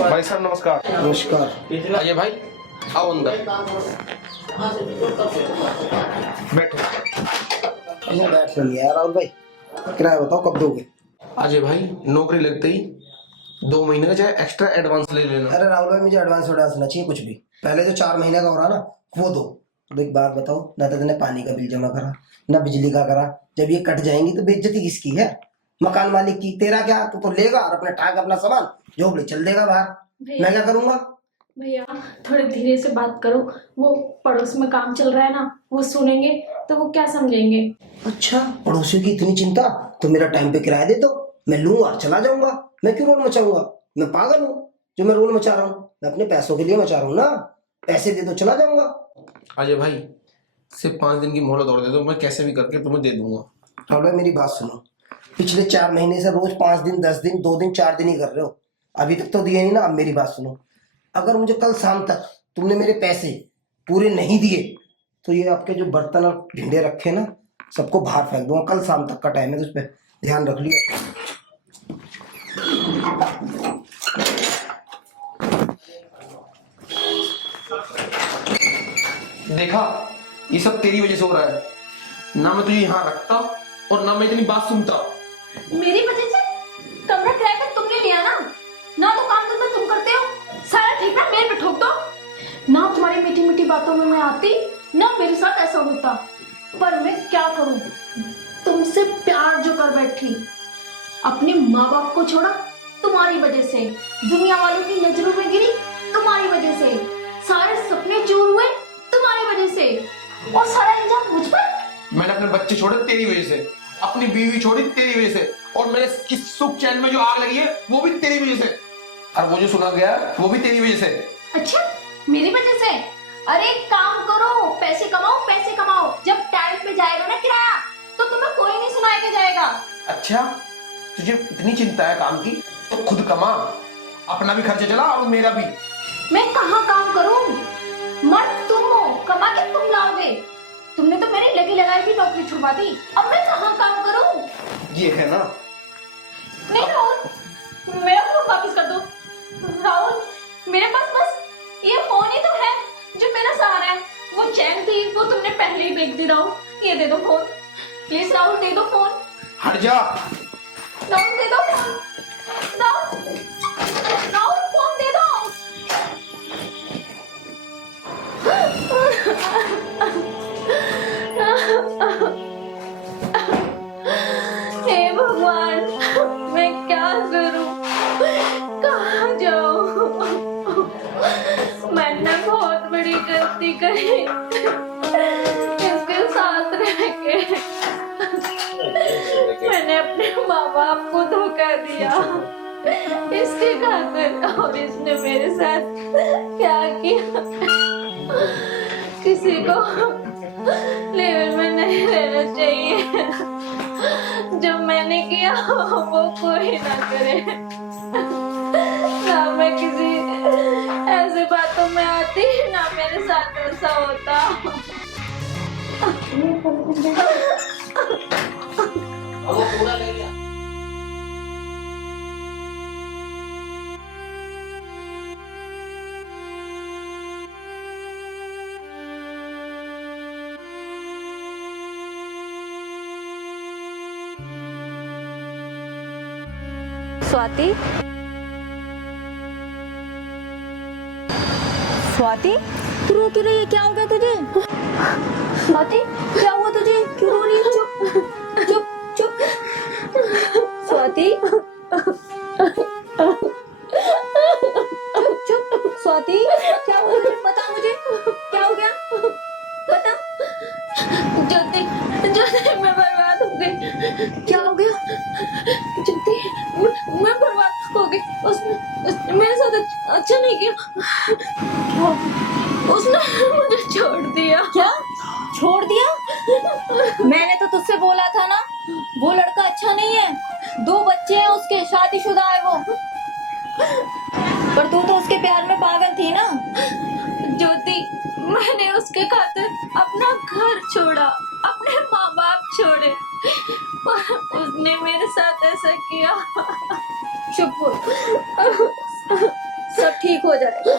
भाई साहब नमस्कार। नमस्कार। अजय भाई, आओ अंदर बैठो। बैठ लिया राहुल भाई, किराया बताओ कब दोगे? अजय भाई, नौकरी लगते ही 2 महीने का चाहे एक्स्ट्रा एडवांस ले लेना। अरे राहुल भाई, मुझे एडवांस ना चाहिए कुछ भी। पहले जो 4 महीने का हो रहा ना, वो दो। तो एक बात बताओ, ना तो तूने पानी का बिल जमा करा, ना बिजली का करा। जब ये कट जाएंगी तो बेइज्जती किसकी है? मकान मालिक की। तेरा क्या, तू तो लेगा और अपने ठाक अपना सामान जो बोले चल देगा बाहर। मैं क्या करूंगा? भैया थोड़े धीरे से बात करो, वो पड़ोस में काम चल रहा है ना, वो सुनेंगे तो वो क्या समझेंगे। अच्छा, पड़ोसियों की इतनी चिंता? तो मेरा टाइम पे किराया दे दो, मैं लूंगा और चला जाऊंगा। मैं क्यों रोल मचाऊंगा? मैं पागल हूँ जो मैं रोल मचा रहा हूँ? मैं अपने पैसों के लिए मचा रहा हूँ ना। पैसे दे दो, चला जाऊंगा। अजय भाई, सिर्फ 5 दिन की मोहलत और दे दो, मैं कैसे भी करके तुम्हें दे दूंगा। राहुल भाई मेरी बात सुनो, पिछले 4 महीने से रोज 5 दिन 10 दिन 2 दिन 4 दिन ही कर रहे हो। अभी तक तो दिए नहीं ना। अब मेरी बात सुनो, अगर मुझे कल शाम तक तुमने मेरे पैसे पूरे नहीं दिए तो ये आपके जो बर्तन और भिंडे रखे ना, सबको बाहर फेंक दूंगा। कल शाम तक का टाइम है, तो उस पर ध्यान रख लियो। देखा, ये सब तेरी वजह से हो रहा है। ना मैं तुझे यहाँ रखता और ना मैं इतनी बात सुनता। मेरी वजह से? कमरा किराए पे तुमने लिया ना तो काम धंधा तुम करते हो, सारा ठीक ना मेरे पे ठोक दो। ना तुम्हारी मीठी मीठी बातों में मैं आती, ना मेरे साथ ऐसा होता। पर मैं क्या करूं, तुमसे प्यार जो कर बैठी, अपने माँ बाप को छोड़ा तुम्हारी वजह से, दुनिया वालों की नजरों में गिरी तुम्हारी वजह से, सारे सपने चूर हुए तुम्हारी वजह से, और सारा इल्जाम मुझ पर। मैंने अपने बच्चे छोड़े तेरी वजह से, अपनी बीवी छोड़ी तेरी वजह से, और मेरे इस सुख चैन में जो आग लगी है वो भी तेरी वजह से, और वो जो सुना गया वो भी तेरी वजह से। अच्छा, मेरी वजह से? अरे एक काम करो, पैसे कमाओ। जब टाइम पे जाएगा ना किराया तो तुम्हें कोई नहीं सुनाएगा जाएगा। अच्छा, तुझे इतनी चिंता है काम की तो खुद कमा, अपना भी खर्चा चला और मेरा भी। मैं कहाँ काम करूं? मर्द तुम हो, कमा के तुम लाओगे। तुमने तो मेरी लगी लगाई भी नौकरी छुड़वा दी, अब मैं कहाँ काम करूं? ये है ना। नहीं राहुल, मेरा फोन वापस कर दो। राहुल, मेरे पास बस ये फोन ही तो है जो मेरा सहारा है। वो चैन थी वो तुमने पहले ही बेच दी। राहुल, ये दे दो फोन प्लीज। राहुल दे दो फोन। हट जा। राहुल दे दो फोन। राहुल फोन दे दो। हे भगवान, मैं क्या करूं, कहाँ जाऊं? मैंने बहुत बड़ी गलती करी इसके साथ रह के। मैंने अपने माँ बाप को धोखा दिया इसके खातिर, और इसने मेरे साथ क्या किया। किसी को लेवल में नहीं रहना चाहिए, जो मैंने किया वो कोई ना करे। ना मैं किसी ऐसे बातों में आती, ना मेरे साथ ऐसा होता। स्वाति, स्वाति, तू रो क्यों रही है? क्या हो गया तुझे? स्वाति, क्या हुआ तुझे? क्यों रो रही है? चुप चुप चुप। स्वाति, चुप चुप। स्वाति, क्या हुआ तुझे? बता मुझे, क्या हो गया? बता। ज्योति, मैं बर्बाद हो गई। क्या हो गया? ज्योति, मैं बर्बाद हो गई। उसने मेरे साथ अच्छा नहीं किया। उसने मुझे छोड़ दिया। क्या? छोड़ दिया? मैंने तो तुझसे बोला था ना, वो लड़का अच्छा नहीं है। 2 बच्चे हैं उसके, शादीशुदा है वो। पर तू तो उसके प्यार में पागल थी ना। ज्योति, मैंने उसके खातिर अपना घर छोड़ा, अपने माँ बाप छोड़े, पर उसने मेरे साथ ऐसा किया। चुप हो, सब ठीक हो जाएगा।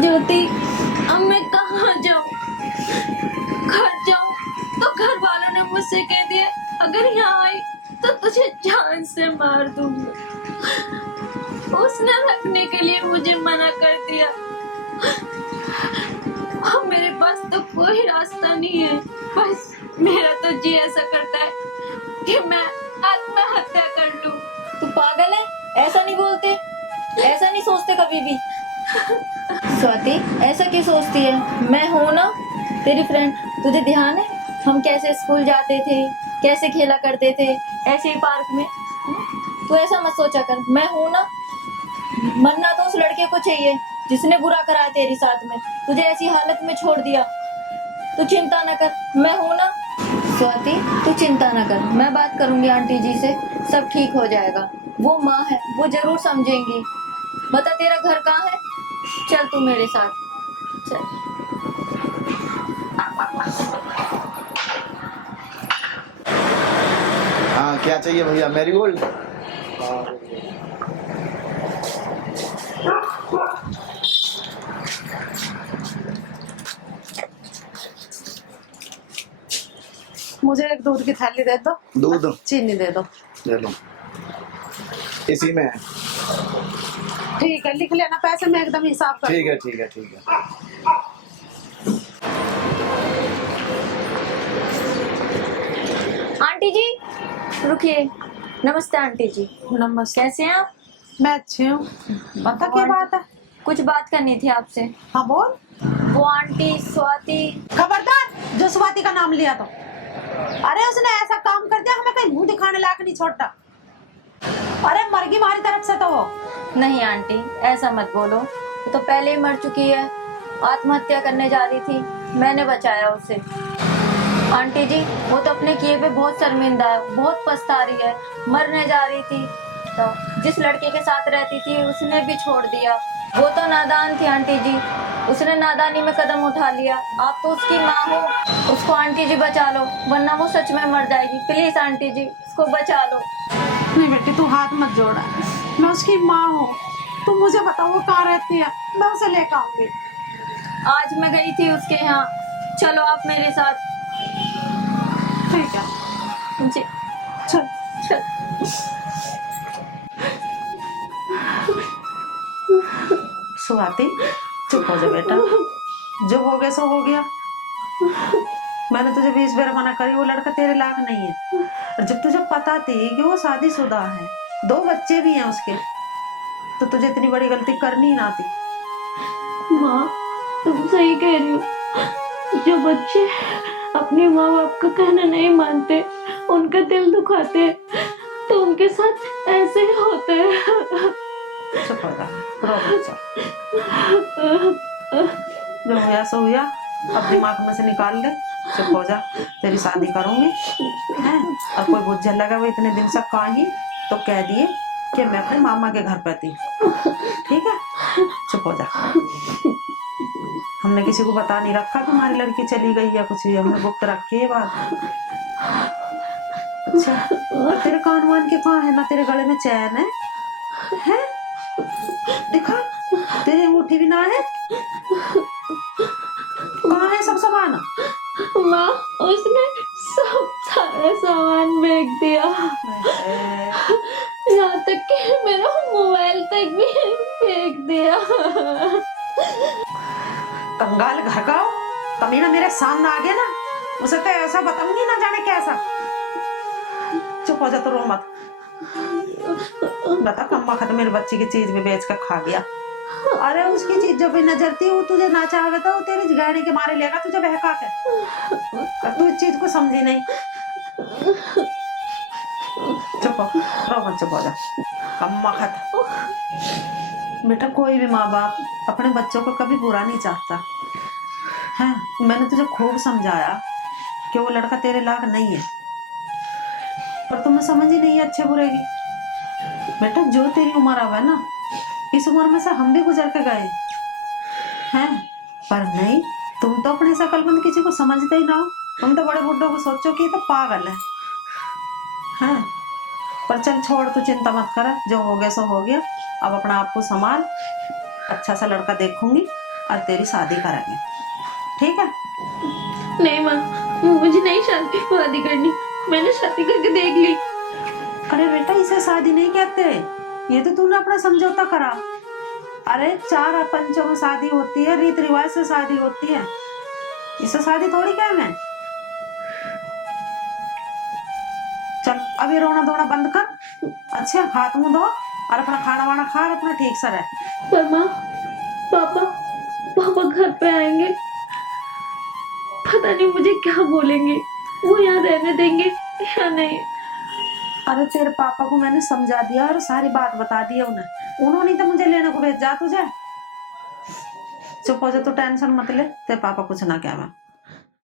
ज्योति, अब मैं कहाँ जाऊँ? घर जाऊँ तो घर वालों ने मुझसे कह दिया अगर यहाँ आई तो तुझे जान से मार दूंगा। उसने रखने के लिए मुझे मना कर दिया। अब मेरे पास तो कोई रास्ता नहीं है। बस मेरा तो जी ऐसा करता है कि मैं आत्महत्या कर लूं। तू पागल है, ऐसा नहीं बोलते, ऐसा नहीं सोचते कभी भी। स्वाति, ऐसा क्यों सोचती है? मैं हूं ना तेरी फ्रेंड। तुझे ध्यान है हम कैसे स्कूल जाते थे, कैसे खेला करते थे ऐसे ही पार्क में। तू ऐसा मत सोचा कर, मैं हूं ना। मरना तो उस लड़के को चाहिए जिसने बुरा करा तेरे साथ में, तुझे ऐसी हालत में छोड़ दिया। तू चिंता न कर, मैं हूं ना। स्वाति, तू चिंता न कर, मैं बात करूंगी आंटी जी से, सब ठीक हो जाएगा। वो माँ है, वो जरूर समझेंगी। बता तेरा घर कहाँ है? चल तू मेरे साथ चल। हाँ, क्या चाहिए भैया? मैरीगोल्ड? मुझे एक दूध की थैली दे दो, दूध चीनी दे दो। ले लो, इसी में है। ठीक है, लिख लेना पैसे, मैं एकदम हिसाब कर ठीक है, ठीक है, ठीक है। आंटी जी रुकिए। नमस्ते आंटी जी। नमस्ते। कैसे हैं आप? मैं अच्छी हूँ, बता क्या बात है? कुछ बात करनी थी आपसे। हाँ बोल। वो आंटी स्वाति। खबरदार जो स्वाति का नाम लिया तो। अरे उसने ऐसा काम कर दिया हमें कहीं मुंह दिखाने लायक नहीं छोड़ता। अरे मर गई हमारी तरफ से तो वो। नहीं आंटी, ऐसा मत बोलो, वो तो पहले ही मर चुकी है। आत्महत्या करने जा रही थी, मैंने बचाया उसे। आंटी जी वो तो अपने किए पे बहुत शर्मिंदा है, बहुत पछता रही है। मरने जा रही थी तो जिस लड़के के साथ रहती थी उसने भी छोड़ दिया। वो तो नादान थी आंटी जी, उसने नादानी में कदम उठा लिया। आप तो उसकी माँ हो, उसको आंटी जी बचा लो, वरना वो सच में मर जाएगी। प्लीज आंटी जी उसको बचा लो। नहीं बेटी, तू हाथ मत जोड़ा, मैं उसकी माँ हूँ। तू मुझे बताओ वो कहाँ रहती है, मैं उसे लेकर आऊंगी। आज मैं गई थी उसके यहाँ, चलो आप मेरे साथ। ठीक है जी चल। चल। स्वाति चुप हो जा बेटा, जो हो गया सो हो गया। मैंने तुझे 20 बार मना करी, वो लड़का तेरे लायक नहीं है। और जब तुझे पता थी कि वो शादीशुदा है, 2 बच्चे भी हैं उसके, तो तुझे इतनी बड़ी गलती करनी ही ना थी। माँ तुम सही कह रही हो। जो बच्चे अपने माँ बाप का कहना नहीं मानते, उनका दिल दुखाते, तो उनके साथ ऐसे ही होता है। चुप हो जा, रो मत चल। जो हुआ सो हुआ, अब दिमाग में से निकाल ले। चुप हो जा, तेरी शादी करूंगी हैं? और कोई बुझे लगा वो इतने दिन से कहीं तो कह दिए कि मैं अपने मामा के घर पर थी। ठीक है, चुप हो जा। हमने किसी को बता नहीं रखा कि हमारी लड़की चली गई या कुछ भी, हमने गुप्त रखी है बात। अच्छा, और तेरे कान वान के कहाँ है? ना तेरे गले में चैन है, हैं? दिखा, तेरी अंगूठी भी ना है। कहाँ है सब सामान? माँ उसने सब सारा सामान फेंक दिया, यहाँ तक कि मेरा मोबाइल तक भी फेंक दिया। कंगाल घर का हो, कमीना मेरे सामने आ गया ना, उसे तो ऐसा बताऊंगी ना जाने कैसा। चुप हो जा, तो रो मत। बता कम्मा खत्म मेरे बच्चे की चीज भी बेच कर खा गया। अरे उसकी चीज जो भी नजर थी वो तुझे ना चाहे तो तेरे गाड़ी के मारे लेगा तुझे बहका के, और तू इस चीज को समझी नहीं। चुप हो, रो मत, चुप हो जा। कम्मा खत्म। बेटा कोई भी माँ बाप अपने बच्चों को कभी बुरा नहीं चाहता है। मैंने तुझे खूब समझाया कि वो लड़का तेरे लायक नहीं है, पर तुम्हें समझ ही नहीं है अच्छे बुरे की। बेटा जो तेरी उम्र आवा ना, इस उम्र में से हम भी गुजर के गए हैं, पर नहीं, तुम तो अपने शकलबंद किसी को समझते ही ना हो। तुम तो बड़े बुड्ढों को सोचो कि ये तो पागल है, हैं? पर चल छोड़, तू चिंता मत कर, जो हो गया सो हो गया। अब अपना आप को संभाल, अच्छा सा लड़का देखूंगी और तेरी शादी करेंगे, ठीक है? नहीं माँ, मुझे नहीं शादी करनी, मैंने शादी करके देख ली। अरे बेटा इसे शादी नहीं कहते, ये तो तूने अपना समझौता करा। अरे 4 पंचों में शादी होती है, रीत रिवाज से शादी होती है, इससे शादी थोड़ी क्या है। चल अभी रोना धोना बंद कर, अच्छे हाथ मुंह धो और अपना खाना वाना खा और अपना ठीक से रह। पर माँ, पापा घर पे आएंगे, पता नहीं मुझे क्या बोलेंगे, वो यहाँ रहने देंगे या नहीं। अरे तेरे पापा को मैंने समझा दिया और सारी बात बता दी है उन्हें, उन्होंने तो मुझे लेने को भेजा तुझे। चुप हो जा, तू टेंशन मत ले, तेरे पापा कुछ ना क्या मैं